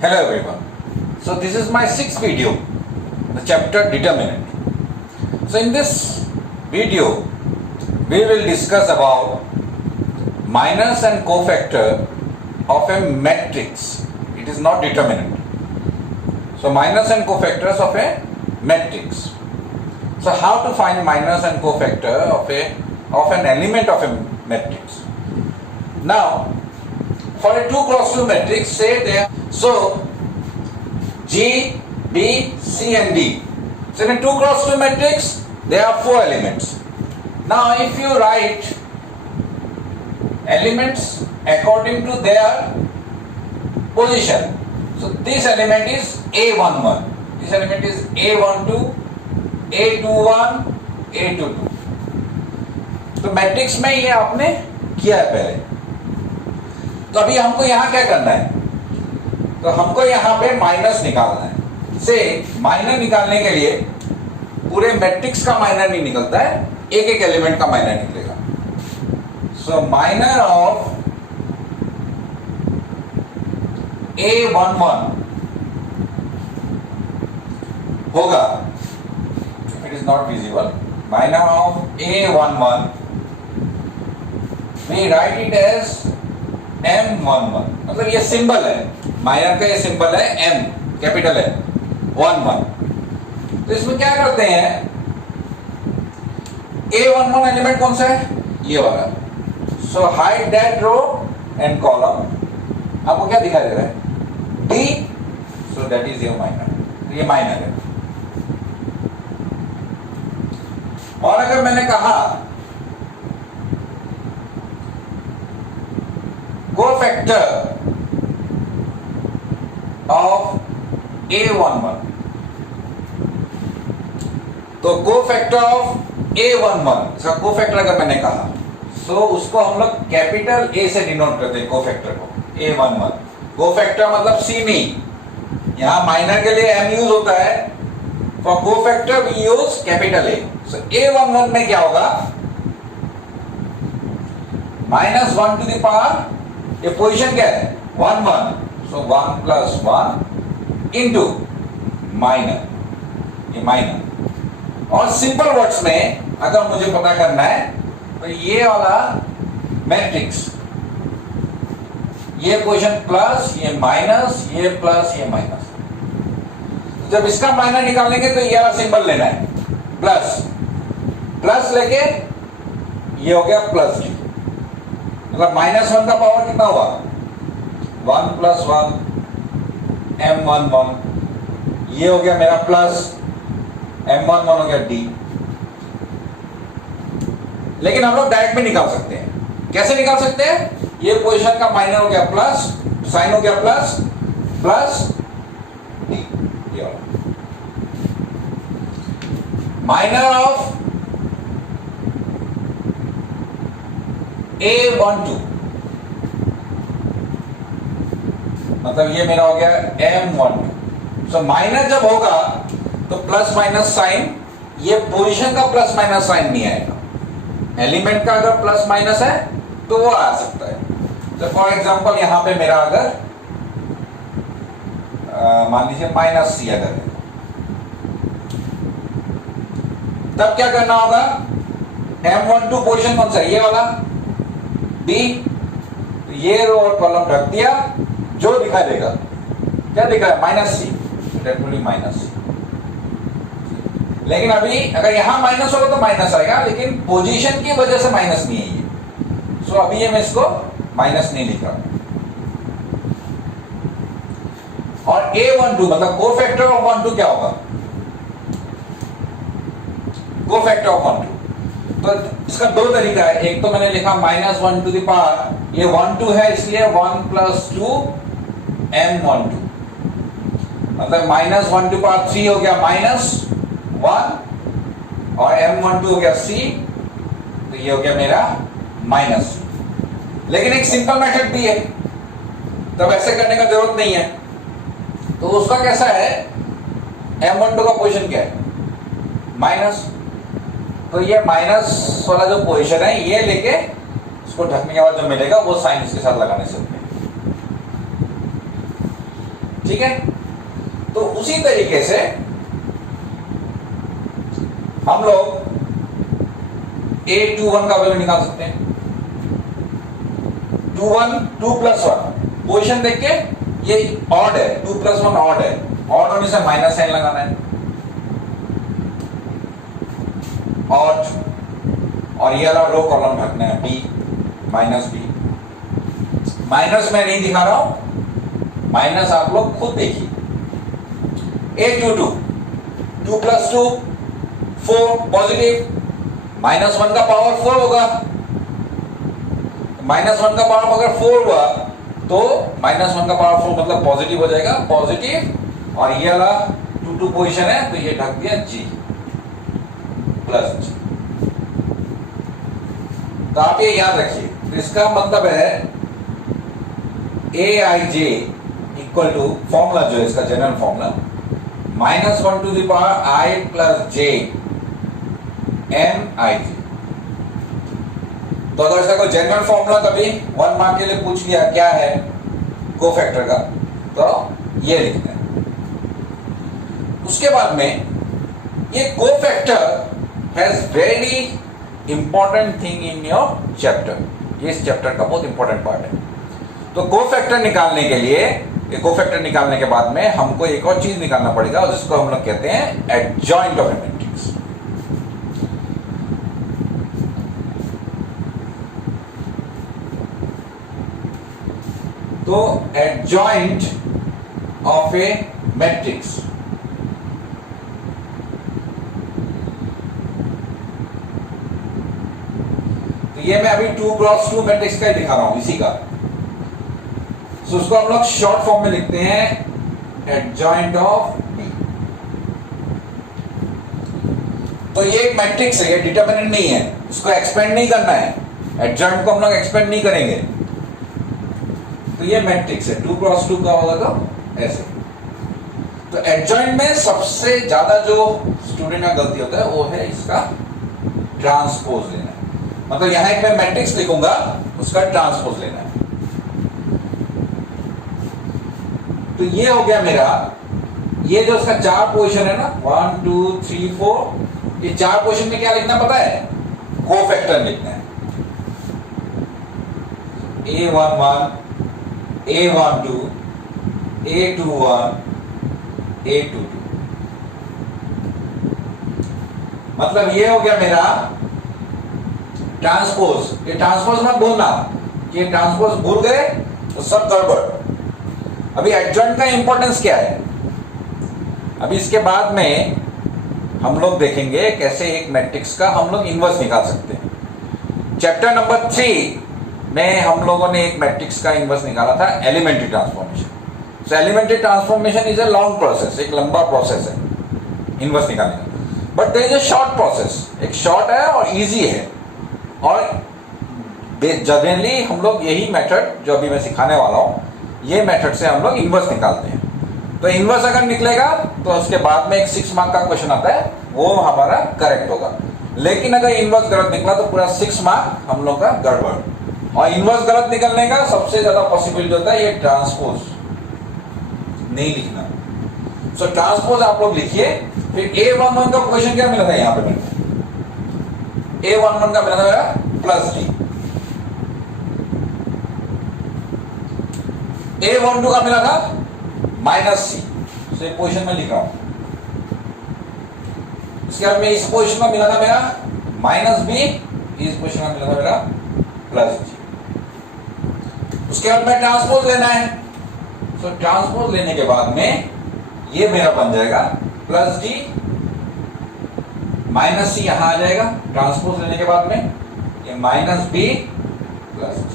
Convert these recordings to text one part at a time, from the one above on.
Hello everyone. So this is my sixth video, the chapter determinant. So in this video, we will discuss about minus and cofactor of a matrix. It is not determinant. So minus and cofactors of a matrix. So how to find minus and cofactor of an element of a matrix? Now, for a 2 cross 2 matrix, say there, so G, B, C and D. So in a 2 cross 2 matrix, there are 4 elements. Now if you write elements according to their position, so this element is A11, this element is A12, A21, A22. तो matrix में ये आपने किया है पहले. तो अभी हमको यहां क्या करना है? तो हमको यहां पे माइनस निकालना है. से माइनर निकालने के लिए पूरे मैट्रिक्स का माइनर नहीं निकलता है, एक एक एलिमेंट का माइनर निकलेगा. सो माइनर ऑफ A11 होगा, it is not visible, minor of A11 we write it as M11. मतलब ये सिंबल है, माइनर का ये सिंबल है M, कैपिटल है 11. तो इसमें क्या करते हैं, A11 एलिमेंट कौन सा है? ये वाला. So hide that row and column. आपको क्या दिखाई दे रहा है? D. So that is your minor. ये माइनर है. और अगर मैंने कहा cofactor of A11, तो cofactor of A11 इसका cofactor अगर मैंने कहा, सो उसको हम लोग कैपिटल A से डिनोट करते हैं. cofactor को A11. cofactor मतलब C नहीं, यहां माइनर के लिए M यूज होता है. For cofactor we use capital A. So A11 में क्या होगा? -1 टू द पावर, ये पोजीशन क्या है? 1 1. सो 1 प्लस 1 इंटू माइनर, ये माइनर. और सिंपल वर्ड्स में अगर मुझे पता करना है तो ये वाला मैट्रिक्स, ये पोजीशन प्लस, ये माइनस, ये प्लस, ये माइनस. जब इसका माइनर निकालेंगे तो ये वाला सिंबल लेना है, प्लस. प्लस लेके ये हो गया प्लस डी. मतलब -1 का पावर कितना हुआ? 1 प्लस 1 M11. ये हो गया मेरा प्लस, M11 हो गया D. लेकिन हम लोग डायरेक्ट में निकाल सकते हैं. कैसे निकाल सकते हैं? ये पोजीशन का माइनर हो गया प्लस, साइन हो गया प्लस, प्लस D. ये माइनर ऑफ A12, मतलब ये मेरा हो गया M12. सो माइनस जब होगा तो प्लस माइनस साइन, ये पोजीशन का प्लस माइनस साइन नहीं आएगा. एलिमेंट का अगर प्लस माइनस है तो वो आ सकता है. तो फॉर एग्जांपल यहां पे मेरा अगर मान लीजिए -C अगर है, तब क्या करना होगा? M12 पोजीशन कौन सा है? ये वाला B. तो ये रो और कॉलम ढक दिया, जो दिखा देगा, क्या दिख रहा है? -C. Definitely -C. लेकिन अभी अगर यहां माइनस होगा तो माइनस आएगा, लेकिन पोजीशन की वजह से माइनस नहीं है ये. सो अभी ये मैं इसको माइनस नहीं लिख रहा. और A12 मतलब cofactor of 12 क्या होगा? cofactor of 12, तो इसका दो तरीका है. एक तो मैंने लिखा -1 टू द पावर, ये 1 2 है इसलिए 1 प्लस 2 M12. मतलब -1 टू पावर 3 हो गया -1, और M12 हो गया C, तो ये हो गया मेरा -C. लेकिन एक सिंपल मेथड भी है, तब ऐसे करने का जरूरत नहीं है. तो उसका कैसा है? M12 का पोजीशन क्या है? माइनस. तो ये माइनस वाला जो पोजीशन है ये लेके इसको ढकने के बाद जो मिलेगा वो साइन इसके साथ लगाने से. ठीक है। तो उसी तरीके से हम लोग A21 का वैल्यू निकाल सकते हैं। 2 प्लस 1 पोजीशन देख के, ये ऑड है, 2 प्लस 1 ऑड है, ऑड होने से माइनस साइन लगाना है, और ये वाला रो कॉलम रखना है B माइनस B। माइनस मैं नहीं दिखा रहा हूं, माइनस आप लोग खुद देखिए। A22 2 प्लस 2 4 पॉजिटिव, -1 का पावर 4 होगा, -1 का पावर अगर 4 हुआ तो -1 का पावर 4 मतलब पॉजिटिव हो जाएगा, पॉजिटिव, और ये वाला 2 पोजीशन है तो ये ढक दिया G प्लस G। तो आप ये याद रखिए, तो इसका मतलब है Aij इक्वल टू फॉर्मूला जो है इसका general formula -1 to the power I plus J Mij। तो अगर इसका कोई जनरल फॉर्मूला कभी 1 मार्क के लिए पूछ लिया क्या है कोफैक्टर का, तो ये लिखना है। उसके बाद में ये cofactor has very important thing in your chapter, ये इस चैप्टर का बहुत इंपॉर्टेंट पार्ट है। तो कोफैक्टर निकालने के लिए, ये कोफैक्टर निकालने के बाद में हमको एक और चीज निकालना पड़ेगा, जिसको हम लोग कहते हैं एडजॉइंट ऑफ ए मैट्रिक्स। तो एडजॉइंट ऑफ ए मैट्रिक्स, तो ये मैं अभी 2 क्रॉस 2 मैट्रिक्स का ही दिखा रहा हूं, इसी का। तो उसको हम लोग शॉर्ट फॉर्म में लिखते हैं एडजॉइंट ऑफ B। तो ये एक मैट्रिक्स है, ये डिटरमिनेंट नहीं है, इसको एक्सपेंड नहीं करना है, एडजॉइंट को हम लोग एक्सपेंड नहीं करेंगे। तो ये मैट्रिक्स है, 2 क्रॉस 2 का होगा तो ऐसे। तो एडजॉइंट में सबसे ज्यादा जो स्टूडेंट का गलती होता है वो है इसका ट्रांसपोज लेना है। मतलब यहां एक मैं मैट्रिक्स लिखूंगा, उसका ट्रांसपोज लेना है। तो ये हो गया मेरा, ये जो इसका 4 पोजीशन है ना 1 2 3 4, ये 4 पोजीशन में क्या लिखना पता है, कोफैक्टर लिखना है। A11 A12 A21 A22। मतलब ये हो गया मेरा ट्रांसपोज। ये ट्रांसपोज मत भूलना, कि ट्रांसपोज भूल गए तो सब गड़बड़। अभी एडजॉइंट का इंपॉर्टेंस क्या है, अभी इसके बाद में हम लोग देखेंगे कैसे एक मैट्रिक्स का हम लोग इनवर्स निकाल सकते हैं। चैप्टर नंबर 3 में हम लोगों ने एक मैट्रिक्स का इनवर्स निकाला था, elementary transformation. So elementary transformation is a long process, एक लंबा प्रोसेस है इनवर्स निकालने का, but there is a short process. एक शॉर्ट है और इजी है, और जनरली हम लोग यही मेथड जो अभी मैं सिखाने वाला हूं, ये मेथड से हम लोग इनवर्स निकालते हैं। तो इनवर्स अगर निकलेगा तो उसके बाद में एक 6 मार्क का क्वेश्चन आता है, वो हमारा करेक्ट होगा। लेकिन अगर इनवर्स गलत निकला तो पूरा 6 मार्क हम लोग का गड़बड़। और इनवर्स गलत निकलने का सबसे ज्यादा पॉसिबिलिटी होता है ये ट्रांसपोज नहीं लिखना। सो ट्रांसपोज आप लोग लिखिए। फिर A11 का क्वेश्चन क्या मिला था यहां पे, A11 का मिला था मेरा प्लस D। A12 का मिला था -C, तो पोजीशन में लिख रहा हूं। इसके बाद में इस पोजीशन में मिला था मेरा -B, इस पोजीशन में मिला था मेरा +G। उसके बाद में ट्रांसपोज लेना है। तो ट्रांसपोज लेने के बाद में ये मेरा बन जाएगा +D, -C यहां आ जाएगा। ट्रांसपोज लेने के बाद में ये -B +G,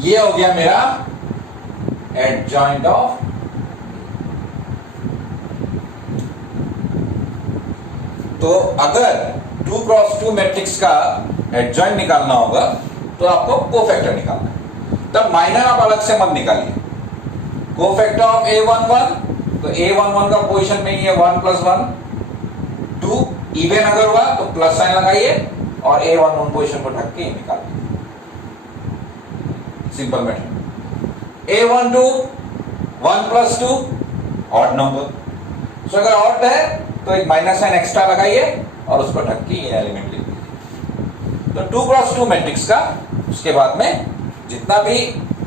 ये हो गया मेरा एडजॉइंट ऑफ। तो अगर 2 क्रॉस 2 मैट्रिक्स का एडजॉइंट निकालना होगा तो आपको कोफैक्टर निकालना है, तब माइनर आप अलग से मत निकालिए। कोफैक्टर ऑफ A11, तो A11 का पोजीशन में ही है 1 + 1 2, इवन अगर हुआ तो प्लस साइन लगाइए और A11 पोजीशन को ढक के निकालिए। Simple method. A12 1 + 2 odd number. So अगर ऑड है तो एक माइनस साइन एक्स्ट्रा लगाइए और उसको ढक के ये एलिमेंट लिख दीजिए। तो 2 × 2 मैट्रिक्स का उसके बाद में जितना भी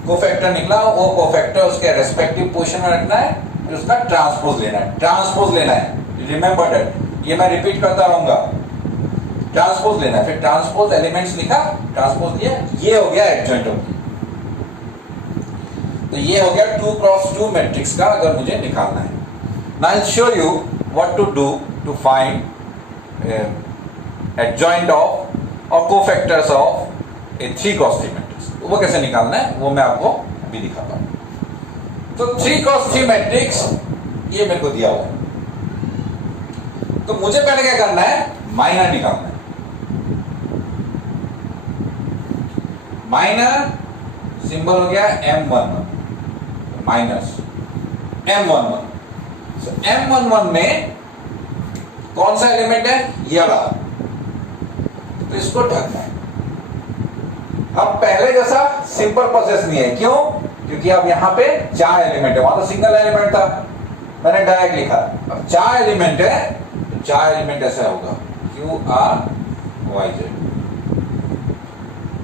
कोफैक्टर निकला वो कोफैक्टर उसके रेस्पेक्टिव पोजीशन में रखना है, फिर उसका ट्रांसपोज लेना है। ट्रांसपोज लेना है, रिमेंबर दैट, ये मैं रिपीट करता रहूंगा। ट्रांसपोज लेना है, फिर ट्रांसपोज एलिमेंट्स लिखा, ट्रांसपोज लिया, ये हो गया एडजॉइंट ऑफ। तो ये हो गया 2 × 2 मैट्रिक्स का अगर मुझे निकालना है। Now I will show you what to do to find adjoint of और कोफैक्टर्स ऑफ ए 3 × 3 मैट्रिक्स। वो कैसे निकालना है वो मैं आपको अभी दिखाता हूं। तो 3 × 3 मैट्रिक्स ये मेरे को दिया हुआ है, तो मुझे पहले क्या करना है, माइनर निकालना है। माइनर सिंबल हो गया M11, minus M11। So, M11 में कौन सा एलिमेंट है, ये वाला, तो इसको ढकना है। अब पहले जैसा सिंपल प्रोसेस नहीं है, क्यों? क्योंकि अब यहां पे 4 एलिमेंट है, वहां तो सिंगल एलिमेंट था, मैंने डायरेक्ट लिखा। अब 4 एलिमेंट है तो 4 एलिमेंट ऐसा होगा QRYZ,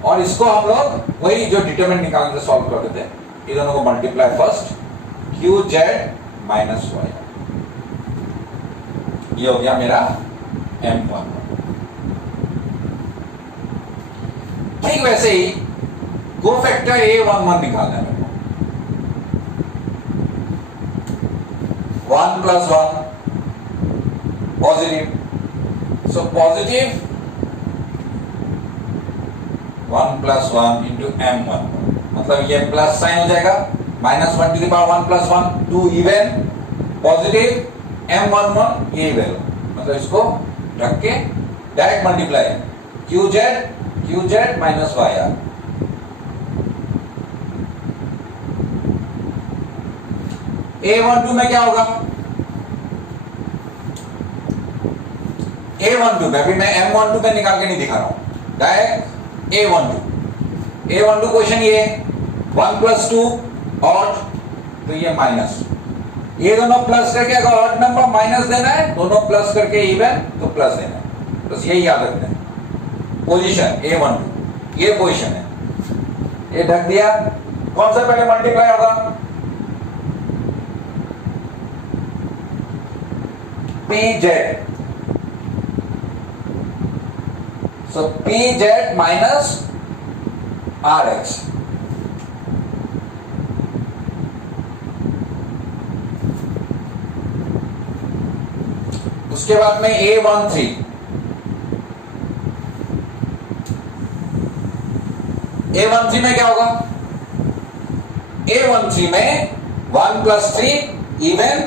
और इसको हम लोग वही जो डिटरमिनेंट निकालने से सॉल्व करते थे, ये दोनों को मल्टीप्लाई फर्स्ट, QZ - Y, ये हो गया मेरा M11। ठीक वैसे ही कोफैक्टर A11 निकालना है मेरे को। 1 + 1 पॉजिटिव, सो पॉजिटिव 1 + 1 × M11, मतलब ये प्लस साइन हो जाएगा, -1 ⁻1 + 1 2 इवन, पॉजिटिव M11 ये वैल्यू, मतलब इसको रख के direct multiply, QZ - YR। A12 में क्या होगा, A12 में अभी मैं M12 में निकाल के नहीं दिखा रहा हूं, डायरेक्ट A12 क्वेश्चन ये 1 + 2 ऑड, तो ये माइनस, ये दोनों प्लस करके अगर ऑड नंबर माइनस देना है, दोनों प्लस करके इवन तो प्लस देना है, बस यही याद रखना है। पोजीशन A12 ये पोजीशन है, ये ढक दिया। कौन सा पहले मल्टीप्लाई होगा, PZ, so PZ - RX। उसके बाद में A13, A13 में क्या होगा, A13 में 1 + 3 इवन,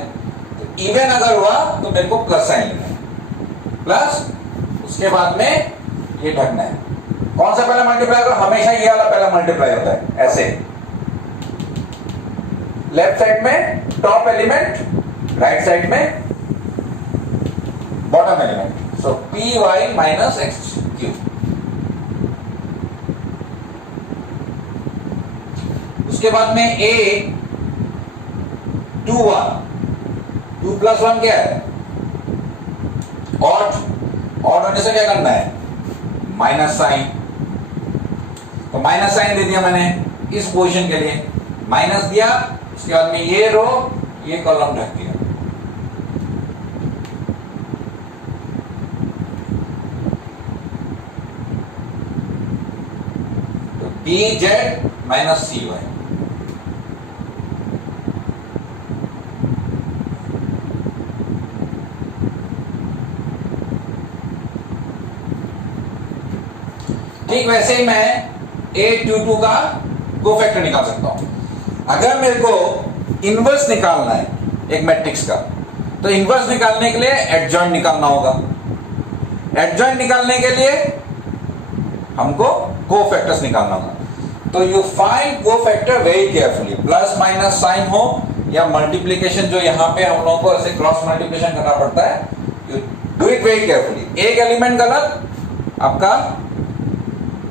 इवन अगर हुआ तो मेरे को प्लस साइन लेना है, प्लस उसके बाद में ये ढकना है। कौन सा पहला मल्टीप्लाई होगा, हमेशा ये वाला पहला मल्टीप्लाई होता है, ऐसे लेफ्ट साइड में टॉप एलिमेंट, राइट साइड में बॉटम एलिमेंट, सो PY - XQ। उसके बाद में A21, 2 + 1 क्या है, ऑड, ऑड होने से क्या करना है, माइनस साइन, तो माइनस साइन दे दिया मैंने इस पोजीशन के लिए, माइनस दिया, उसके बाद में ये रो ये कॉलम ढक दिया। तो BZ - CY, ठीक वैसे ही मैं A22 का कोफैक्टर निकाल सकता हूं। अगर मेरे को इनवर्स निकालना है एक मैट्रिक्स का, तो इनवर्स निकालने के लिए एडजॉइंट निकालना होगा। एडजॉइंट निकालने के लिए हमको कोफैक्टर्स निकालना होगा। तो you find cofactor very carefully, plus minus sign हो या मल्टीप्लीकेशन, जो यहाँ पे हम लोगों को ऐसे क्रॉस मल्टीप्लीकेशन करना पड़ता है, you do it very carefully. एक एलिमेंट गलत, आपका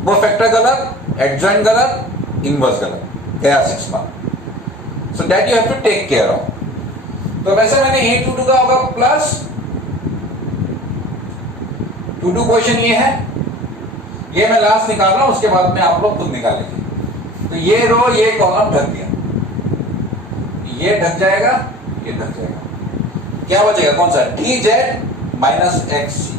कोफैक्टर गलत, एडजॉइंट गलत, इनवर्स गलत, गया 6 mark. So that you have to take care of. तो वैसे मैंने A22 का होगा प्लस 22 क्वेश्चन ये है, ये मैं लास्ट निकाल रहा हूं, उसके बाद में आप लोग खुद निकाल लीजिए। तो ये रो ये कॉलम ढक गया, ये ढक जाएगा, ये ढक जाएगा, क्या बचेगा कौन सा, DZ minus XC।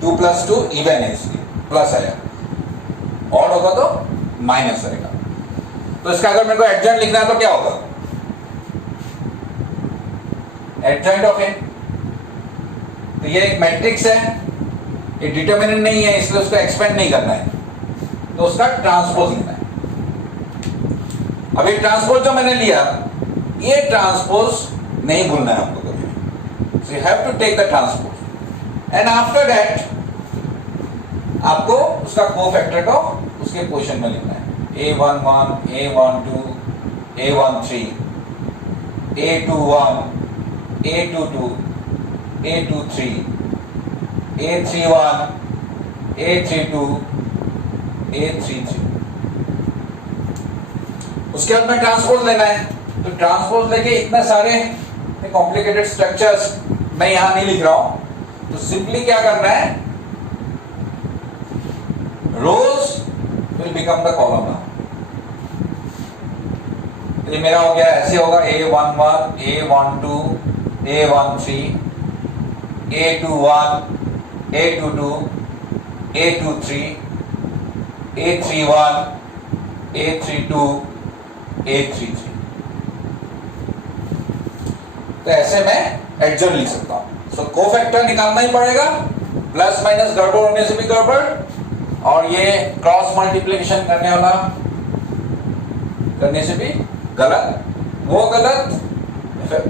Two plus two even है, इसलिए प्लस आया, ऑड होगा तो माइनस आएगा। तो इसका अगर मेरे को एडजॉइंट लिखना है तो क्या होगा, एडजॉइंट ऑफ ए। तो ये एक मैट्रिक्स है, ये डिटरमिनेंट नहीं है, इसलिए उसको एक्सपेंड नहीं करना है, तो उसका ट्रांसपोज लेना है। अभी ट्रांसपोज जो मैंने लिया, ये ट्रांसपोज नहीं भूलना है आपको कभी, so you have to take the transpose and after that आपको उसका कोफैक्टर को उसके पोजीशन में लिखना है। A11, A12, A13, A21, A22, A23, A31, A32, A33। उसके बाद में ट्रांसपोज लेना है। तो ट्रांसपोज लेके इतने सारे कॉम्प्लिकेटेड स्ट्रक्चर्स मैं यहां नहीं लिख रहा हूं, तो सिंपली क्या करना है, रोज विल बिकम द कॉलम ना। ये मेरा हो गया, ऐसे होगा A11, A12, A13, A21, A22, A23, A31, A32, A33। तो ऐसे मैं एडजॉइंट लिख सकता हूं। सो कोफैक्टर निकालना ही पड़ेगा, प्लस माइनस गड़बड़ होने से भी गड़बड़, और ये क्रॉस मल्टीप्लिकेशन करने से भी गलत, वो गलत,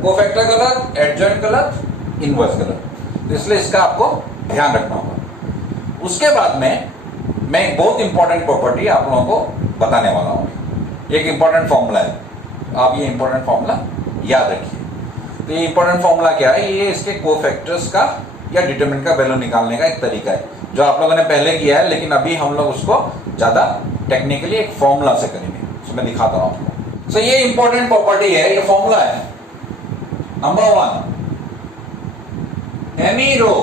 कोफैक्टर गलत, एडजॉइंट गलत, इनवर्स गलत। तो इसलिए इसका आपको ध्यान रखना होगा। उसके बाद में मैं एक बहुत इंपॉर्टेंट प्रॉपर्टी आप लोगों को बताने वाला हूं। एक इंपॉर्टेंट फॉर्मूला है, आप ये इंपॉर्टेंट फॉर्मूला याद रखिए। तो ये इंपॉर्टेंट फॉर्मूला क्या है, ये इसके कोफैक्टर्स का या डिटरमिनेंट का वैल्यू निकालने का एक तरीका है, जो आप लोगों ने पहले किया है, लेकिन अभी हम लोग उसको ज्यादा टेक्निकली एक फॉर्मूला से करेंगे। तो मैं दिखाता हूं आपको। सो ये इंपॉर्टेंट प्रॉपर्टी है, ये फॉर्मूला है। नंबर 1, एनी रो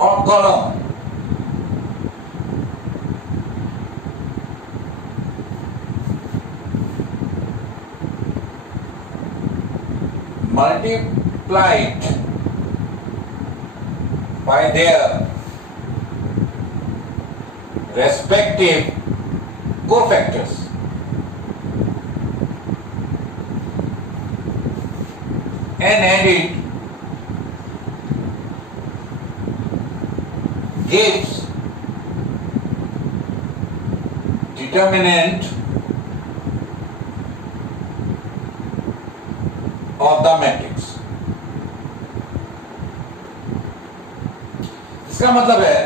और column multiplied by their respective cofactors and added gives determinant of the matrix। इसका मतलब है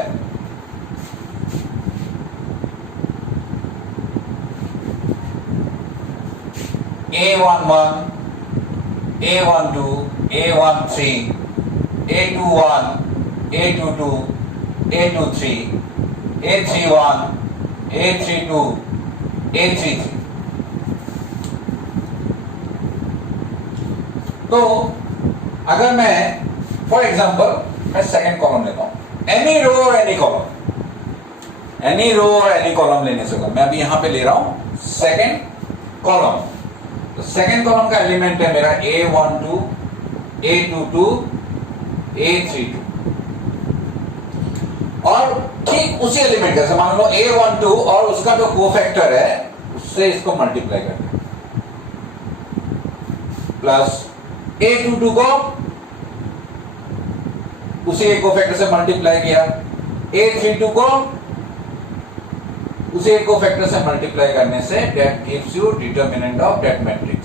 A11, A12, A13, A21, A22, A23, A31, A32, A33। तो अगर मैं फॉर एग्जांपल मैं सेकंड कॉलम लेता हूं, एनी रो और एनी कॉलम, एनी रो और एनी कॉलम लेने से होगा। मैं अभी यहां पे ले रहा हूं सेकंड कॉलम। तो सेकंड कॉलम का एलिमेंट है मेरा A12, A22, A32, और ठीक उसी एलिमेंट का मान लो A12 और उसका जो कोफैक्टर है उससे इसको मल्टीप्लाई करते हैं, प्लस A22 को उसी एक कोफैक्टर से मल्टीप्लाई किया, A32 को उसी एक कोफैक्टर से मल्टीप्लाई करने से that gives you determinant of that matrix।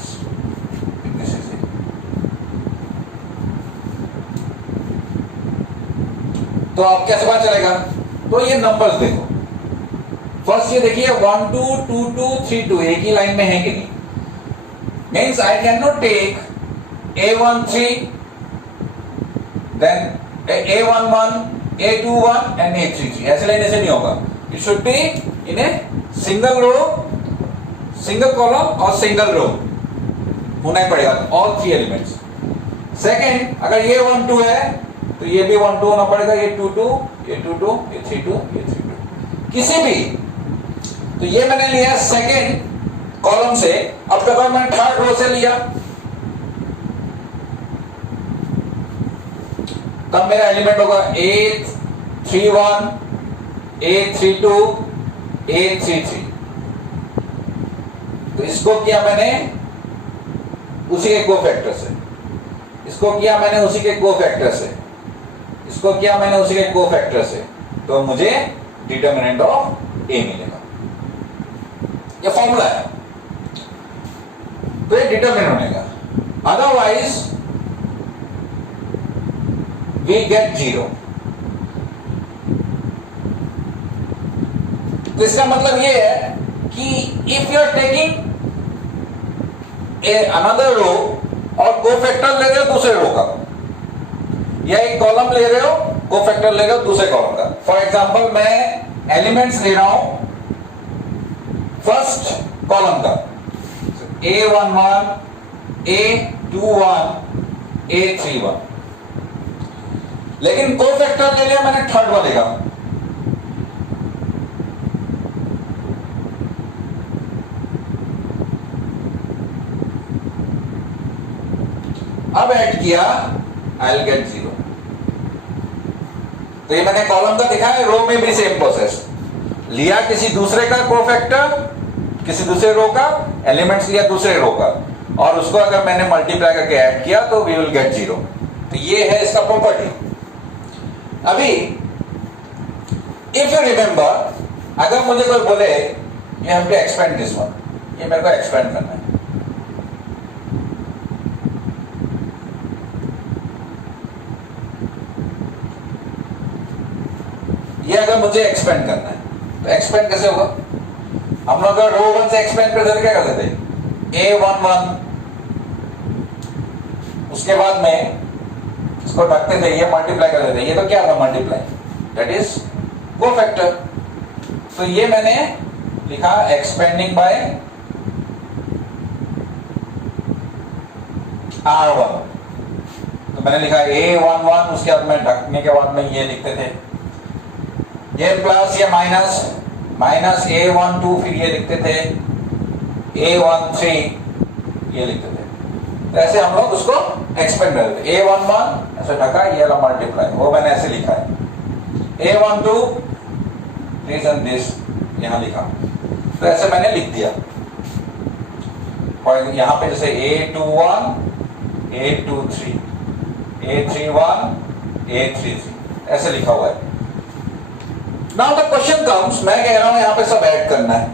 तो आप कैसे पता चलेगा, तो ये नंबर्स देखो। फर्स्ट ये देखिए 1 2 2 2 3 2 एक ही लाइन में है कि नहीं, means I cannot take A13, then A11, A21 and A33. ऐसे लेने से नहीं होगा. It should be in a single row, single column और single row होना ही पड़ेगा. All three elements. Second, अगर ये 1 2 है तो ये भी 1 2 होना पड़ेगा. ये 2 2, ये 2 2, ये 3 2, ये 3 2. किसी भी, तो ये मैंने लिया सेकेंड कॉलम से. अब अगर मैंने थर्ड रो से लिया तब मेरा एलिमेंट होगा A31, A32, A33. तो इसको किया मैंने उसी के कोफैक्टर से, इसको किया मैंने उसी के कोफैक्टर से, इसको किया मैंने उसी के कोफैक्टर से, तो मुझे डिटरमिनेंट ऑफ A मिलेगा. ये फॉर्मूला है, तो ये डिटरमिनेंट बनेगा. Otherwise we get 0. तो इसका मतलब ये है कि if you are taking another row और कोफैक्टर ले रहे हो दूसरे रो का, या एक कॉलम ले रहे हो कोफैक्टर ले रहे हो दूसरे कॉलम का. फॉर एग्जांपल मैं एलिमेंट्स ले रहा हूं फर्स्ट कॉलम का, A11, A21, A31, लेकिन कोफैक्टर ले लिया मैंने थर्ड वाले का. अब ऐड किया, आई विल गेट 0. तो ये मैंने कॉलम का दिखाया. रो में भी सेम प्रोसेस. लिया किसी दूसरे का कोफैक्टर, किसी दूसरे रो का, एलिमेंट्स लिया दूसरे रो का, और उसको अगर मैंने मल्टीप्लाई करके ऐड किया तो वी विल गेट 0. तो ये है इसका प्रॉपर्टी. अभी इफ यू रिमेंबर, अगर मुझे कोई बोले you have to expand this one, ये मेरे को एक्सपेंड करना है, ये अगर मुझे एक्सपेंड करना है तो एक्सपेंड कैसे होगा? हम लोग अगर रो 1 से एक्सपेंड करते क्या करते थे? A11, उसके बाद में इसको रखते थे, ये मल्टीप्लाई कर देते. ये तो क्या था? Multiply, that is cofactor. तो ये मैंने लिखा एक्सपेंडिंग बाय R1. तो मैंने लिखा A11, उसके बाद में ढकने के बाद में ये लिखते थे, ये प्लस ये माइनस, माइनस A12, फिर ये लिखते थे A13, ये लिखते थे. तो ऐसे हम लोग उसको एक्सपेंड करते थे. A11 ऐसे ढका, ये वाला मल्टीप्लाई, वो मैंने ऐसे लिखा है. A12 दिस एंड दिस यहां लिखा, तो ऐसे मैंने लिख दिया. और यहां पे जैसे A21, A23, A31, A33 ऐसे लिखा हुआ है. नाउ द क्वेश्चन कम्स, मैं कह रहा हूं यहां पे सब ऐड करना है,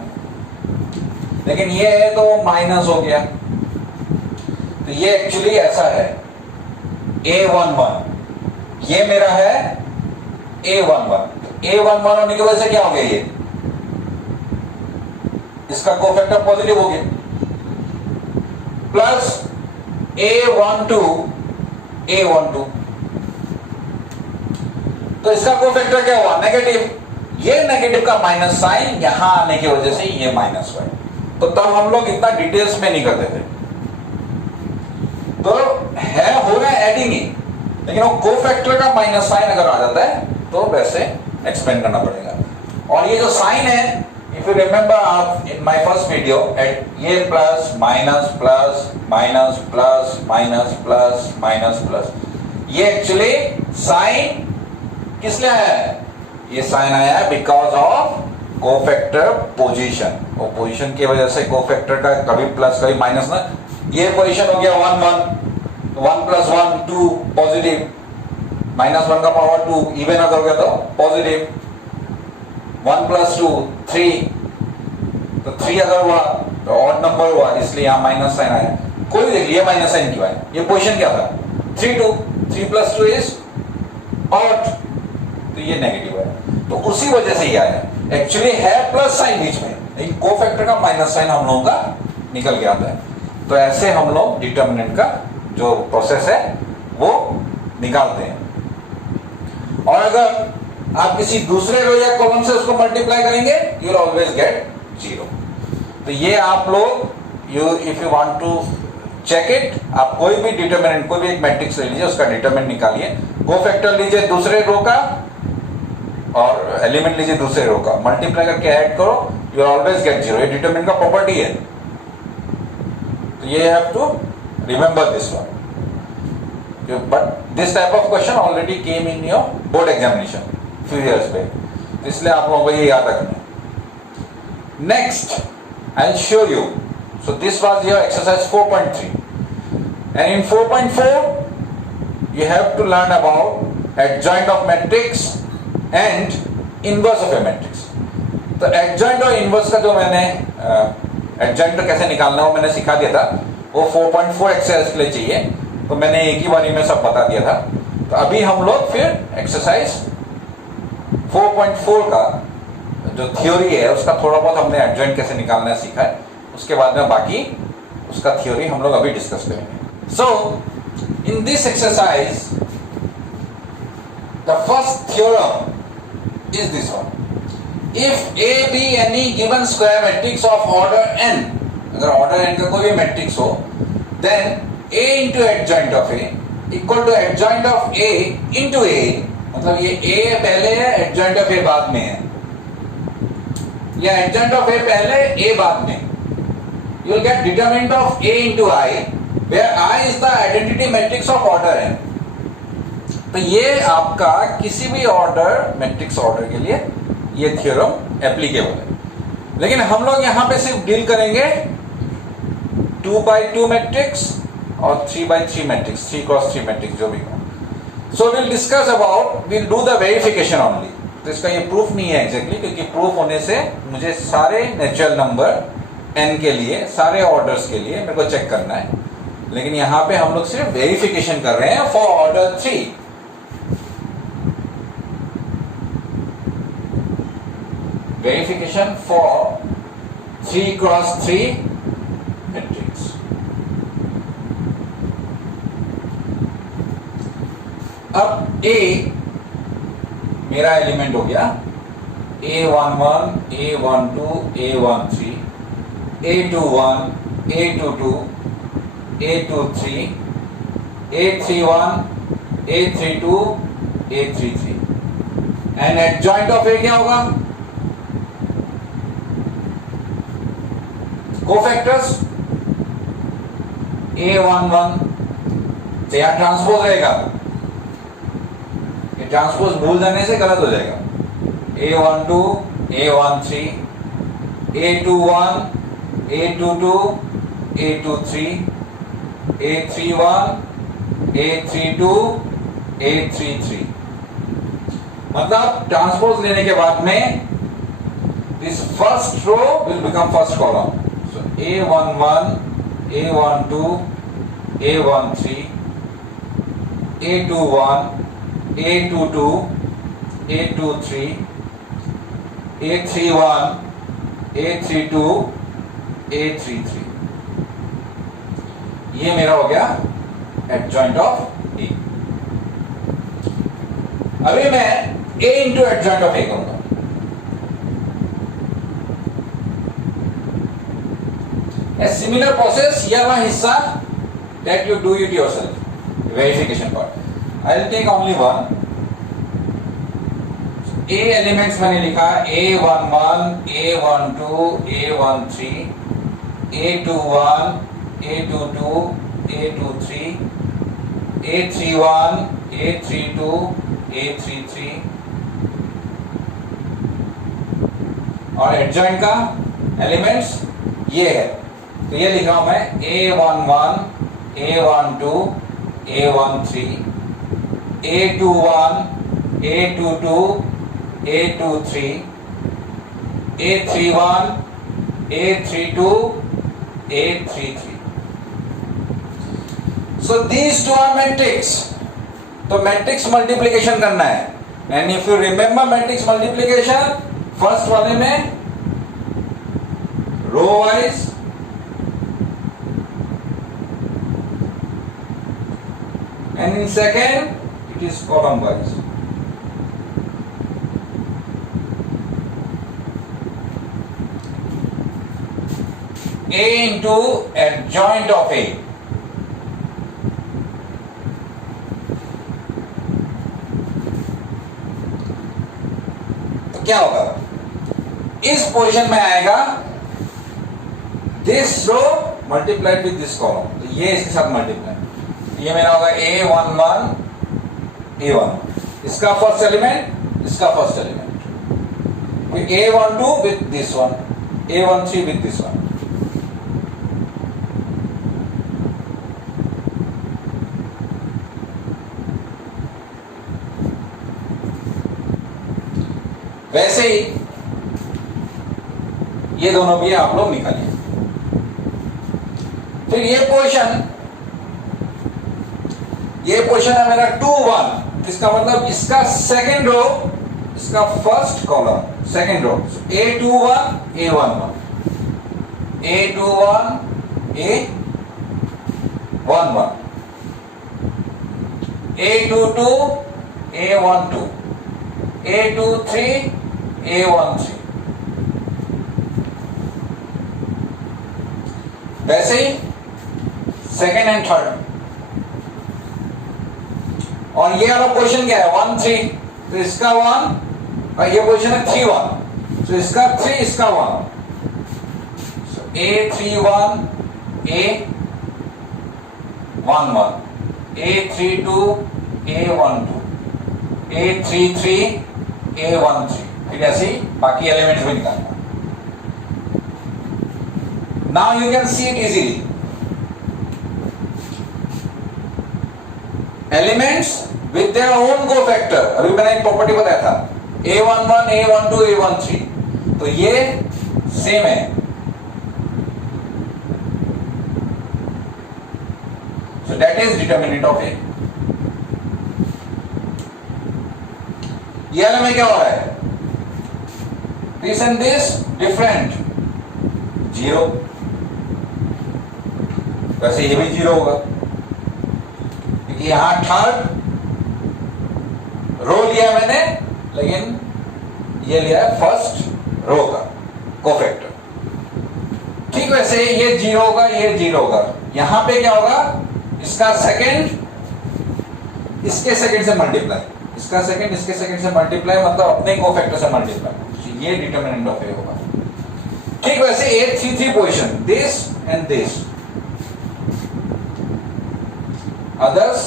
लेकिन ये है तो माइनस हो गया. तो ये एक्चुअली ऐसा है, A11 ये मेरा है A11. A11 होने की वजह से क्या हो गया? ये इसका कोफैक्टर पॉजिटिव हो गया, प्लस A12, A12, तो इसका कोफैक्टर क्या हुआ? नेगेटिव. ये नेगेटिव का माइनस साइन यहां आने की वजह से ये माइनस हुआ. तो तब हम लोग इतना डिटेल्स में नहीं करते थे. तो है हो रहा है एडिंग ही, लेकिन वो कोफैक्टर का माइनस साइन अगर आ जाता है तो वैसे एक्सपेंड करना पड़ेगा. और ये जो साइन है, इफ यू रिमेंबर आप इन माय फर्स्ट वीडियो, ये plus minus plus minus plus minus plus minus plus, ये एक्चुअली साइन किस लिए आया है? ये साइन आया है बिकॉज ऑफ कोफैक्टर पोजीशन. और पोजीशन की वजह से कोफैक्टर का कभी प्लस कभी माइनस ना, ये पोजीशन हो गया 1 1, 1 + 1 2 पॉजिटिव, -1 का पावर 2 इवन अगर हो गया तो पॉजिटिव, 1 + 2 3, तो 3 अगर हुआ तो ऑड नंबर हुआ, इसलिए यहां माइनस साइन आया. कोई भी देख लिया माइनस साइन क्यों आया? ये पोजीशन क्या था? 3 2, 3 + 2 इज ऑड, तो ये नेगेटिव है. तो उसी वजह से ये आया. एक्चुअली है प्लस साइन बीच में, लेकिन कोफैक्टर का माइनस साइन हम लोगों का निकल गया था. तो ऐसे हम लोग डिटर्मिनेंट का जो प्रोसेस है वो निकालते हैं। और अगर आप किसी दूसरे रो या कॉलम से उसको मल्टीप्लाई करेंगे यू विल ऑलवेज गेट 0। तो ये आप लोग if you want to check it, आप कोई भी डिटर्मिनेंट, कोई भी एक मैट्रिक्स ले लीजिए, उसका डिटर्मिनेंट निकालिए, कोफैक्टर लीजिए दूसरे रो का और एलिमेंट लीजिए दूसरे रो का, मल्टीप्लाई करके ऐड करो, यू विल ऑलवेज गेट 0। ये डिटर्मिनेंट का प्रॉपर्टी है। तो ये have to remember this one. But this type of question already came in your board examination few years back, इसलिए आप लोगों को ये याद रखना है। Next I will show you. So this was your exercise 4.3, and in 4.4 you have to learn about adjoint of matrix and inverse of a matrix. तो adjoint और inverse का जो मैंने adjoint कैसे निकालना वो मैंने सिखा दिया था, वो 4.4 एक्सरसाइज के लिए चाहिए, तो मैंने एक ही बारी में सब बता दिया था। तो अभी हम लोग फिर एक्सरसाइज 4.4 का जो थ्योरी है उसका थोड़ा बहुत हमने adjoint कैसे निकालना सीखा है, उसके बाद में बाकी उसका थ्योरी हम लोग अभी डिस्कस करेंगे। So in this exercise the first theorem is this one. If A B any given square matrix of order n, अगर ऑर्डर n का कोई भी मैट्रिक्स हो, then a into adjoint of a equal to adjoint of a into a, मतलब ये a पहले है, adjoint of a बाद में है, या एडजॉइंट ऑफ a पहले a बाद में, you will get determinant of A into I, where I is the identity matrix of order n। तो ये आपका किसी भी ऑर्डर मैट्रिक्स ऑर्डर के लिए ये थ्योरम एप्लीकेबल है। लेकिन हम लोग यहाँ पे सिर्फ डील करेंगे 2x2 मैट्रिक्स और 3x3 मैट्रिक्स, 3x3 मैट्रिक्स जो भी हो। So will discuss about, will do the verification only. तो इसका ये प्रूफ नहीं है एग्जैक्टली, क्योंकि प्रूफ होने से मुझे सारे नेचुरल नंबर n के लिए, सारे ऑर्डर्स के लिए मेरे को चेक करना है, लेकिन यहां पे हम लोग सिर्फ वेरिफिकेशन कर रहे हैं for order 3। Verification for 3x3 matrix. अब A मेरा एलिमेंट हो गया A11, A12, A13, A21, A22, A23, A31, A32, A33, and adjoint of A क्या होगा? कोफैक्टर्स A11, तो यहाँ ट्रांसपोज रहेगा, ये ट्रांसपोज भूल जाने से गलत हो जाएगा। A12, A13, A21, A22, A23, A31, A32, A33, मतलब ट्रांसपोज लेने के बाद में this first row will become first column. So A11, A12, A13, A21, A22, A23, A31, A32, A33, ये मेरा हो गया एडजॉइंट ऑफ ए। अभी मैं A इंटू एडजॉइंट ऑफ ए करूंगा। A similar process, यह वह हिस्सा that you do it yourself, verification part. I will take only one. A elements मैंने लिखा A11, A12, A13, A21, A22, A23, A31, A32, A33, और adjoint का elements ये है, तो ये लिखा हूं मैं A11, A12, A13, A21, A22, A23, A31, A32, A33. So these two are matrix. तो मैट्रिक्स मल्टीप्लिकेशन करना है, and if you remember matrix multiplication, first वाले में row wise and in second it is column wise. A into adjoint of A. तो क्या होगा, इस position में आएगा this row multiplied with this column, तो ये इसके साथ मल्टीप्लाई, ये मेरा होगा A11 A1, इसका फर्स्ट एलिमेंट, इसका फर्स्ट एलिमेंट, फिर A12 with this one, A13 with this one. वैसे ही ये दोनों भी आप लोग निकालिए. फिर ये पोजीशन है मेरा 2 1, इसका मतलब इसका सेकेंड रो, इसका first column, second row, A21 A11, A21 A11, A22 A12, A23 A13. वैसे ही सेकेंड एंड थर्ड. और ये वाला पोजीशन क्या है 1 3, तो इसका 1, और ये पोजीशन है 3 1, तो इसका 3, इसका 1, so A31 A11, A32 A12, A33 A13, फिर ऐसे ही बाकी एलिमेंट्स भी निकालना. Now you can see it easily. Elements with their own cofactor. अभी मैंने एक प्रॉपर्टी बताया था A11 A12 A13, तो ये सेम है. So that is determinant of A. ये वाले में क्या हो रहा है, this and this different, 0. वैसे ये भी 0 होगा, क्योंकि यहां थर्ड रो लिया मैंने, लेकिन ये लिया है फर्स्ट रो का कोफैक्टर. ठीक, वैसे ये 0 होगा, ये 0 होगा. यहां पे क्या होगा, इसका सेकंड इसके सेकंड से मल्टीप्लाई, इसका सेकंड इसके सेकंड से मल्टीप्लाई, मतलब अपने कोफैक्टर से मल्टीप्लाई, ये डिटरमिनेंट ऑफ ए होगा. ठीक, वैसे A33 position, this and this, others.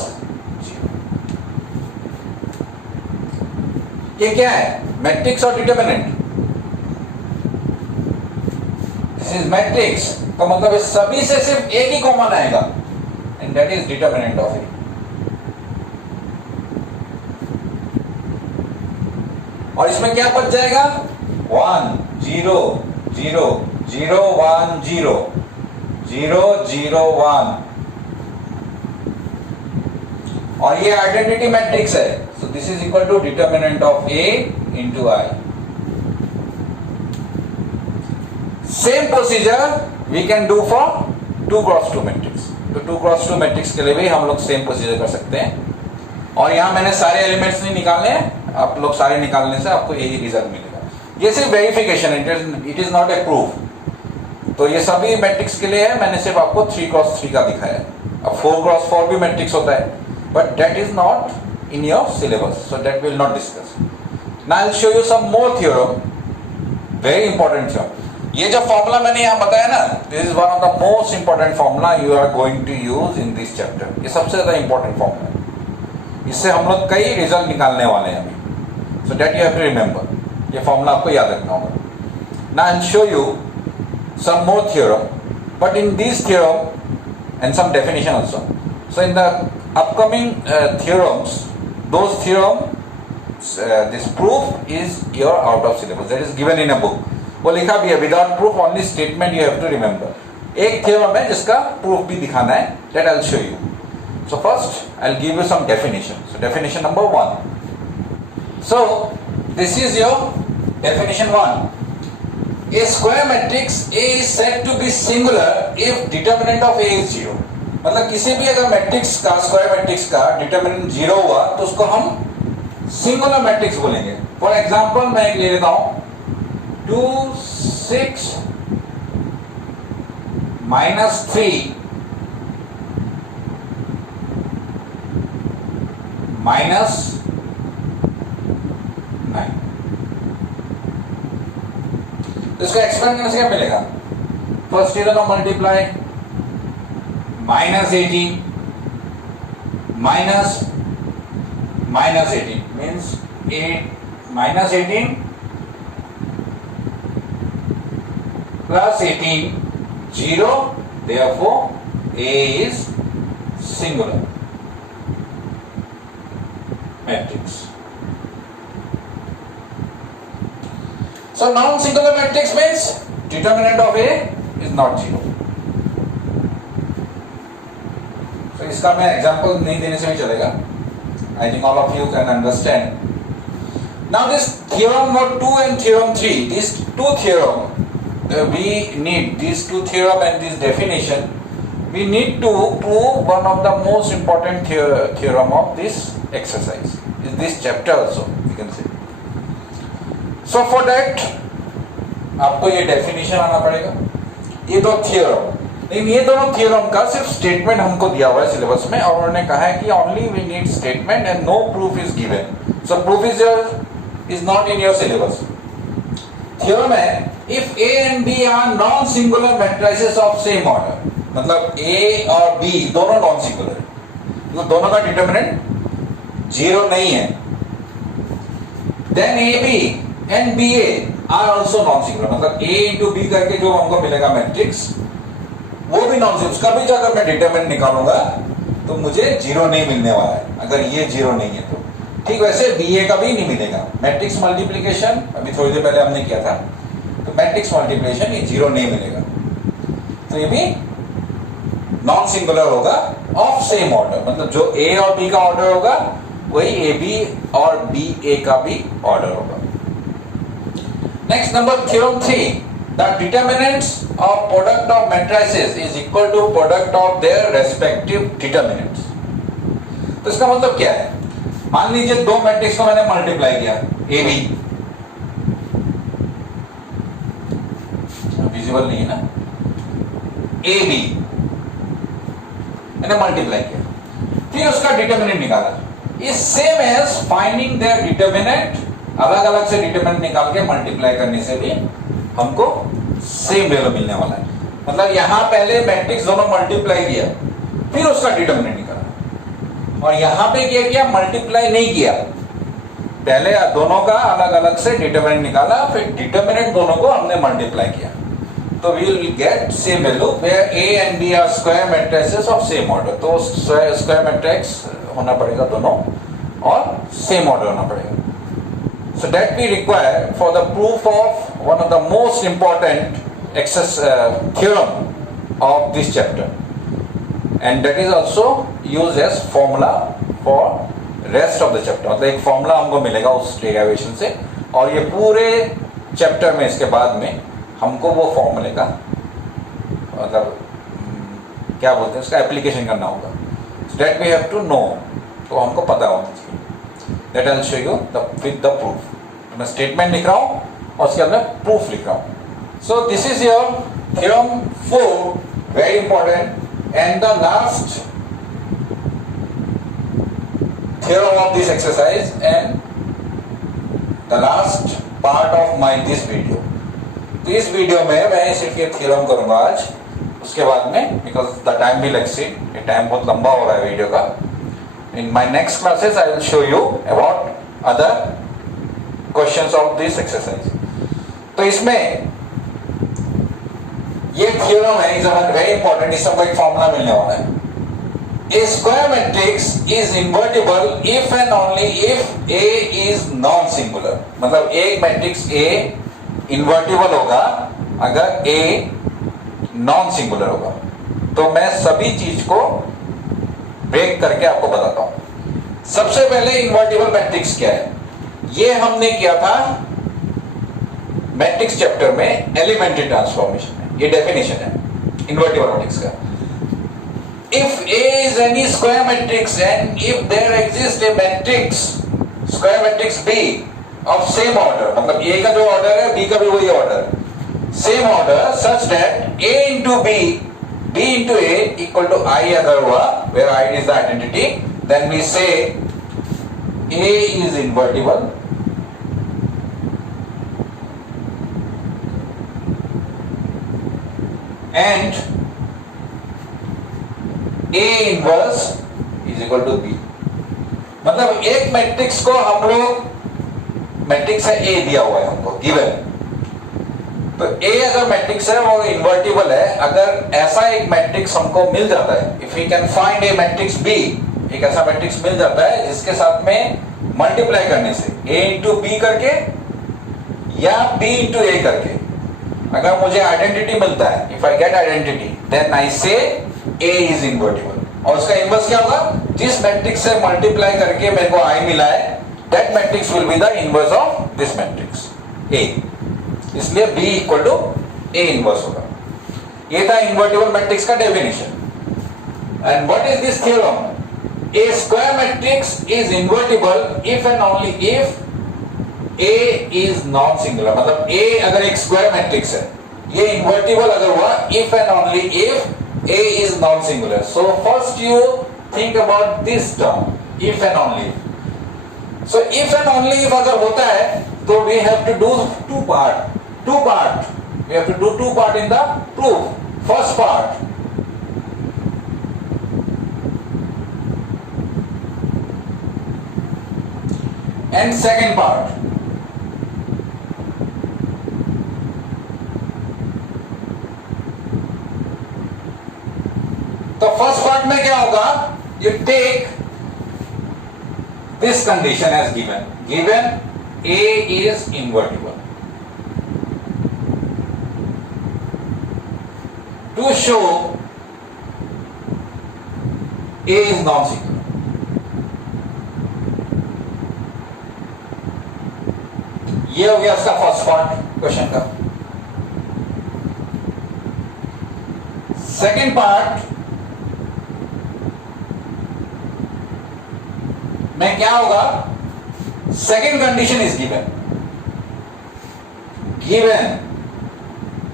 ये क्या है, मैट्रिक्स और डिटरमिनेंट. दिस इज मैट्रिक्स, तो मतलब इस सभी से सिर्फ एक ही कॉमन आएगा, and that is determinant of A. और इसमें क्या बच जाएगा, 1 0 0 0 1 0 0 0 1, और ये आइडेंटिटी मैट्रिक्स है. So this is equal to determinant of A into I. Same procedure we can do for 2x2 matrix. तो 2x2 मैट्रिक्स के लिए भी हम लोग सेम प्रोसीजर कर सकते हैं. और यहां मैंने सारे एलिमेंट्स नहीं निकालने हैं, आप लोग सारे निकालने से आपको यही रिजल्ट मिलेगा. ये सिर्फ verification, it is not a proof. तो ये सभी मैट्रिक्स के लिए है, मैंने सिर्फ आपको 3x3 का दिखाया है. अब 4x4 भी मैट्रिक्स होता है, but that is not in your syllabus, so that we will not discuss. Now I will show you some more theorem, very important theorem. ये जो फॉर्मूला मैंने यहाँ बताया ना, this is one of the most important formula you are going to use in this chapter. ये सबसे ज्यादा important formula है, इससे हम लोग कई रिजल्ट निकालने वाले हैं अभी. So that you have to remember. ये फॉर्मूला आपको याद रखना होगा. Now I will show you some more theorem, but in this theorem and some definition also. So in the upcoming theorems, those theorems, this proof is your out of syllabus, that is given in a book. वो लिखा भी है, without proof only statement you have to remember. एक theorem है जिसका proof भी दिखाना है, that I'll show you. So first I'll give you some definition. So definition number 1. So this is your definition 1. A square matrix A is said to be singular if determinant of A is 0. मतलब किसी भी अगर matrix का, square matrix का determinant 0 हुआ तो उसको हम सिंगुलर मैट्रिक्स बोलेंगे। फॉर एग्जांपल मैं एक ले लेता हूं 2 6 -3 -9। इसका एक्सपेंड करने से क्या मिलेगा? फर्स्ट इधर का multiply -18 -18 means 8 -18 plus 18 0, therefore A is singular matrix. So non-singular matrix means determinant of A is not 0. So इसका मैं एग्जांपल नहीं देने से भी चलेगा. I think all of you can understand. Now this theorem 2 and theorem 3, these two theorem, we need these two theorem and this definition. We need to prove one of the most important theorem of this exercise. In this chapter also, you can see. So for that, आपको ये definition आना पड़ेगा. ये दो theorem. लेकिन ये दोनों theorem का सिर्फ स्टेटमेंट हमको दिया हुआ है सिलेबस में, और उन्होंने कहा है कि only we need statement and no proof is given. So proof is not in your syllabus. Theorem है if A and B are non singular matrices of same order, मतलब ए और बी दोनों नॉन सिंगुलर, तो दोनों का determinant 0 नहीं है. Then A B and B A are also non singular, मतलब ए इंटू बी करके जो हमको मिलेगा मैट्रिक्स वो भी नॉन सिंगुलर. उसका भी अगर मैं डिटरमिनेंट निकालूंगा तो मुझे 0 नहीं मिलने वाला है, अगर ये 0 नहीं है तो. ठीक वैसे बी ए का भी नहीं मिलेगा. मैट्रिक्स मल्टीप्लिकेशन अभी थोड़ी देर पहले हमने किया था, तो मैट्रिक्स मल्टीप्लिकेशन ये 0 नहीं मिलेगा, तो ये भी नॉन सिंगुलर होगा ऑफ सेम ऑर्डर, मतलब जो ए और बी का ऑर्डर होगा वही ए बी और बी ए का भी ऑर्डर होगा. Next number theorem 3, the determinants of product of matrices is equal to product of their respective determinants. तो इसका मतलब क्या है? मान लीजिए दो मैट्रिक्स को मैंने मल्टीप्लाई किया, ए बी, विजिबल नहीं है ना, ए बी मैंने मल्टीप्लाई किया, फिर उसका डिटरमिनेंट निकाला. Is same as finding their determinant. अलग अलग से डिटरमिनेंट निकाल के मल्टीप्लाई करने से भी हमको सेम वैल्यू मिलने वाला है. मतलब यहां पहले मैट्रिक्स दोनों मल्टीप्लाई किया, फिर उसका डिटरमिनेंट निकाला, और यहां पे क्या किया? मल्टीप्लाई नहीं किया, पहले दोनों का अलग अलग से डिटरमिनेंट निकाला, फिर डिटरमिनेंट दोनों को हमने मल्टीप्लाई किया, तो we will get same value where A and B are square matrices of same order. तो स्क्वायर मैट्रिक्स होना पड़ेगा दोनों, और सेम ऑर्डर होना पड़ेगा. So that we require for the proof of one of the most important theorem of this chapter, and that is also used as formula for rest of the chapter. मतलब एक formula हमको मिलेगा उस derivation से, और ये पूरे chapter में इसके बाद में हमको वो फॉर्मूले का मतलब क्या बोलते हैं उसका एप्लीकेशन करना होगा. So that we have to know, तो हमको पता होना चाहिए. That I'll show you with the proof. मैं स्टेटमेंट लिख रहा हूँ और उसके अंदर प्रूफ लिख रहा हूँ. So this is your theorem 4, very important, and the last theorem of this exercise and the last part of this video. तो इस वीडियो में मैं सिर्फ ये थ्योरम करूंगा आज, उसके बाद में because the time will exceed, ये टाइम बहुत लंबा हो रहा है वीडियो का. In my next classes, I will show you about other questions of this exercise. तो इसमें ये थ्योरम है, इज वेरी इंपॉर्टेंट. इससे हमको एक फॉर्मूला मिलने वाला है. A square matrix is invertible if and only if A is non-singular. मतलब एक मैट्रिक्स A इन्वर्टिबल होगा अगर A non-singular होगा. तो मैं सभी चीज को ब्रेक करके आपको बताता हूं. सबसे पहले इन्वर्टिबल मैट्रिक्स क्या है, ये हमने किया था मैट्रिक्स चैप्टर में एलिमेंट्री ट्रांसफॉर्मेशन में. ये डेफिनेशन है इन्वर्टिबल मैट्रिक्स का. if A is any square matrix and if there exists a matrix square matrix B of same order, मतलब A का जो ऑर्डर है B का भी वही order, same order such that A into B, B into A equal to I अगर हुआ, where I is the identity, then we say A is invertible and A inverse is equal to B. मतलब एक matrix को हम लोग, matrix है A दिया हुआ है हमको गिवन, तो A अगर मैट्रिक्स है वो इन्वर्टिबल है, अगर ऐसा एक मैट्रिक्स हमको मिल जाता है, if we can find a matrix B, एक ऐसा मैट्रिक्स मिल जाता है जिसके साथ में मल्टीप्लाई करने से A इंटू B करके या B इंटू A करके अगर मुझे आइडेंटिटी मिलता है, if I get identity then I से A इज इन्वर्टिबल, और उसका इनवर्स क्या होगा, जिस मैट्रिक्स से मल्टीप्लाई करके मेरे को I मिला है that matrix will be the inverse of this matrix A, इसलिए B equal to A inverse होगा। ये था इन्वर्टिबल मैट्रिक्स का definition. And what is this theorem, A square matrix is invertible if and only if A is non-singular, मतलब A अगर एक square matrix है, ये इन्वर्टिबल अगर हुआ if and only if A is non-singular. So first you think about this term, if and only if. So if and only if अगर होता है तो we have to do two part. We have to do two part in the proof. First part, and second part. तो first part में क्या होगा, you take this condition as given A is invertible. To show A is non-singular. ये हो गया उसका first part question का। Second part में क्या होगा, second condition is given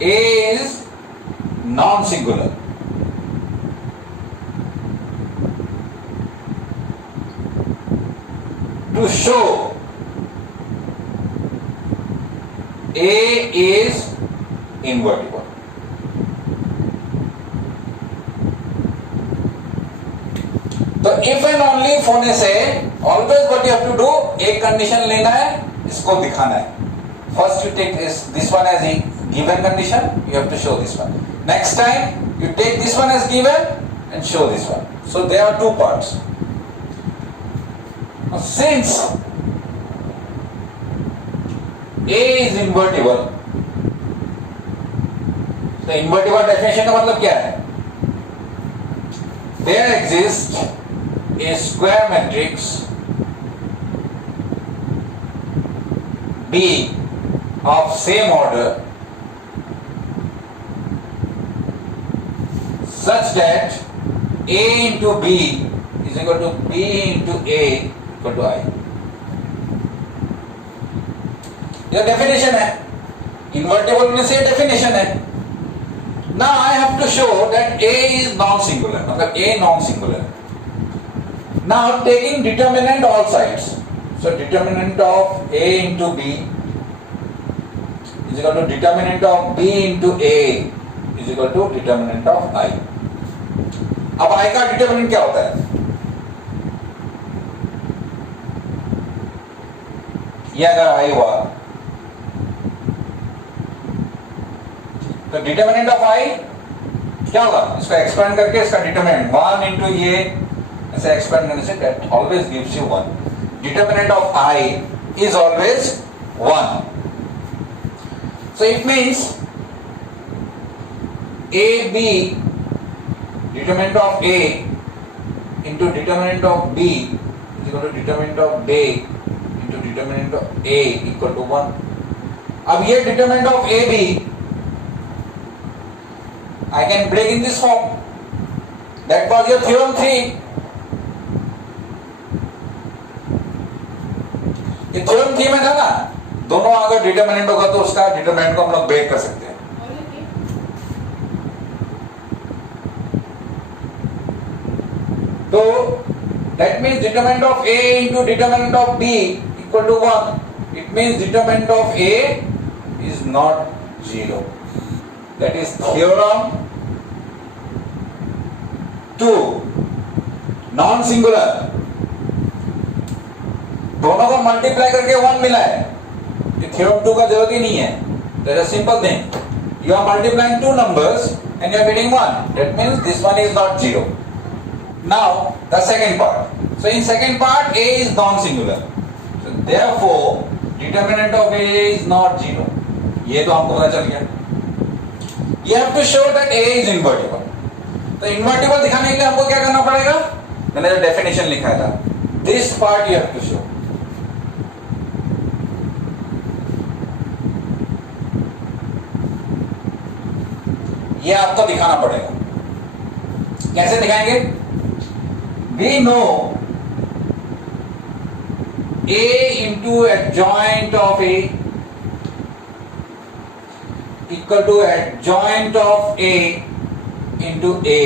A is non-singular. To show A is invertible. तो if and only if होने से always what you have to do, एक कंडीशन लेना है, इसको दिखाना है। First you take this one as given condition, you have to show this one. Next time you take this one as given and show this one. So there are two parts. Since A is invertible, तो invertible definition का मतलब क्या है, there exists a square matrix B of same order such that A into B is equal to B into A equal to I. यह definition है, invertible में से definition है। Now I have to show that A is non-singular, मतलब A non-singular. Now taking determinant all sides, so determinant of A into B is equal to determinant of B into A is equal to determinant of I. अब I का determinant क्या होता है, ये अगर I हुआ तो डिटर्मिनेंट ऑफ I क्या होगा, इसको एक्सपेंड करके इसका डिटर्मिनेंट 1 into ये ऐसे एक्सपेंड करने say that always gives you 1. Determinant of I is always 1. So it means AB, determinant of A into determinant of B is equal to determinant of B into determinant of A equal to 1. अब ये determinant of AB I can break in this form. That was your theorem 3. ये theorem 3 में था ना, दोनों अगर determinant होगा तो उसका डिटरमिनेंट को हम लोग ब्रेक कर सकते हैं. तो that means determinant of A into determinant of B equal to 1. It means determinant of A is not 0. That is theorem 2. Non singular, दोनों को मल्टीप्लाई करके 1 मिला है. ये थ्योरम 2 का जरूरत ही नहीं है. That's a simple thing. You are multiplying two numbers and you are getting 1. That means this one is not 0. Now the second part. So in second part A is non-singular. So therefore determinant of A is not 0. ये तो हमको पता चल गया. You have to show that A is invertible. तो invertible दिखाने के लिए हमको क्या करना पड़ेगा? मैंने जो definition लिखा था, this part you have to show. ये आपको दिखाना पड़ेगा. कैसे दिखाएंगे? We know A into adjoint of A equal to adjoint of A into A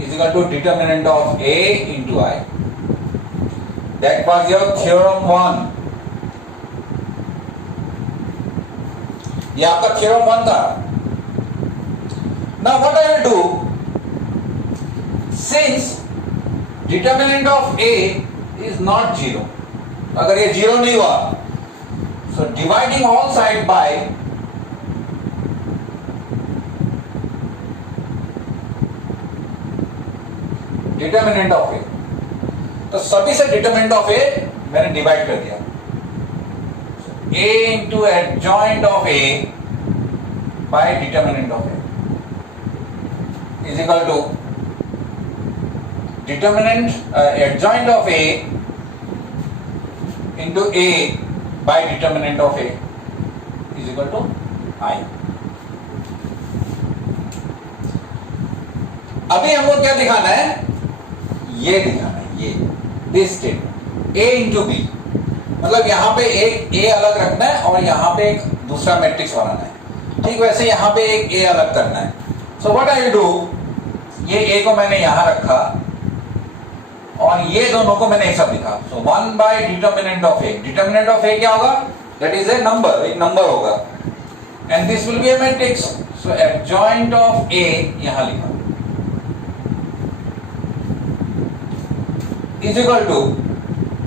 is equal to determinant of A into I. That was your theorem 1. ये आपका theorem 1 था. Now what I will do, since determinant of A is not 0, अगर ये 0 नहीं हुआ, so dividing all side by determinant of A, तो सभी से determinant of A मैंने डिवाइड कर दिया. A into adjoint of A by determinant of A is equal to determinant adjoint of A into A by determinant of A is equal to I. अभी हमको क्या दिखाना है? ये दिखाना है, ये this statement A into B, मतलब यहाँ पे एक A अलग रखना है और यहाँ पे एक दूसरा मैट्रिक्स बनाना है. ठीक वैसे यहाँ पे एक A अलग करना है. So what I will do, ये A को मैंने यहाँ रखा और ये दोनों को मैंने एक साथ लिखा. So 1 by determinant of A. Determinant of A क्या होगा? That is a number, एक नंबर होगा. And this will be a matrix. So adjoint of A यहाँ लिखा is equal to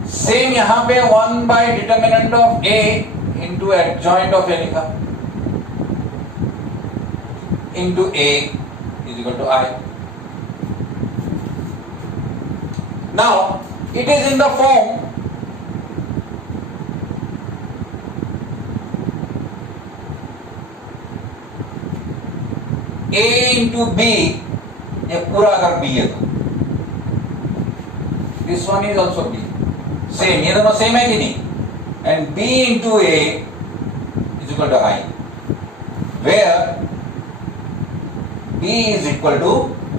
same यहाँ पे 1 by determinant of A into adjoint of A लिखा into A is equal to I. Now it is in the form A into B. ये पूरा अगर B है तो this one is also B. Same, ये दोनों same है कि नहीं? And B into A is equal to I, where B is equal to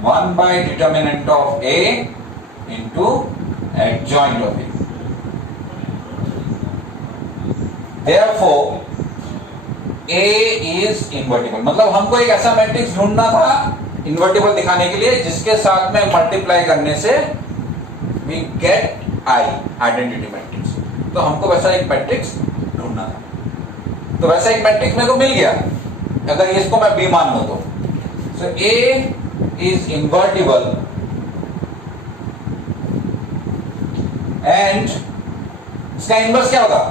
1 by determinant of A into adjoint of A. Therefore A is invertible. मतलब हमको एक ऐसा matrix ढूंढना था इन्वर्टिबल दिखाने के लिए जिसके साथ में मल्टीप्लाई करने से we get I, identity matrix. तो हमको वैसा एक मैट्रिक्स ढूंढना था. तो वैसा एक मैट्रिक्स मेरे को मिल गया अगर इसको मैं B मान लूं तो. So A is invertible and इसका इनवर्स क्या होगा?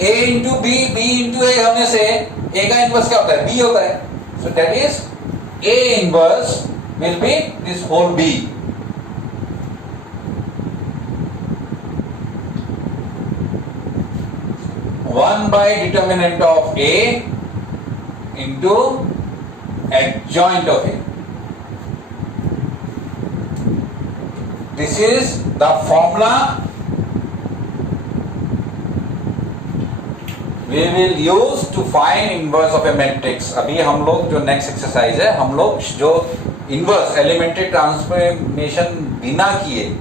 A into B, B into A होने से A का इनवर्स क्या होता है? B होता है. So that is A inverse will be this whole B. One by determinant of A into adjoint of A. This is the formula we will use to find inverse of a matrix. अभी हम लोग जो next exercise है हम लोग जो inverse elementary transformation बिना किए,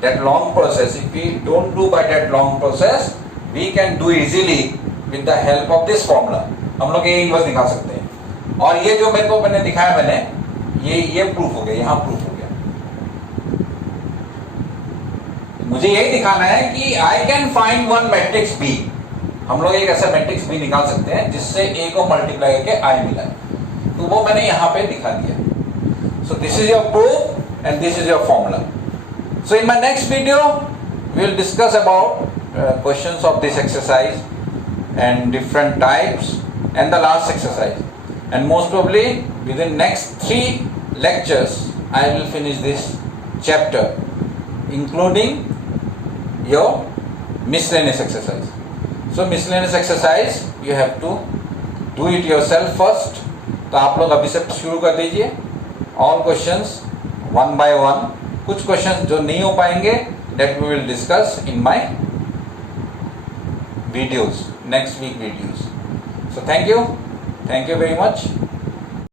that long process, if we don't do by that long process, we can do easily with the help of this formula. हम लोग ये inverse निकाल सकते हैं. और ये जो मेरे को मैंने दिखाया ये प्रूफ हो गया, यहाँ प्रूफ हो गया. मुझे यही दिखाना है कि I can find one matrix B. हम लोग एक ऐसा मैट्रिक्स B निकाल सकते हैं जिससे A को मल्टीप्लाई करके I मिला है. तो वो मैंने यहाँ पे दिखा दिया. So this is your proof and this is your formula. So in my next video we will discuss about questions of this exercise and different types and the last exercise. And most probably within next 3 lectures I will finish this chapter, including your miscellaneous exercise. So miscellaneous exercise you have to do it yourself first. तो आप लोग अभी से शुरू कर दीजिए. All questions one by one. कुछ questions जो नहीं हो पाएंगे that we will discuss in my videos, next week videos. So thank you very much.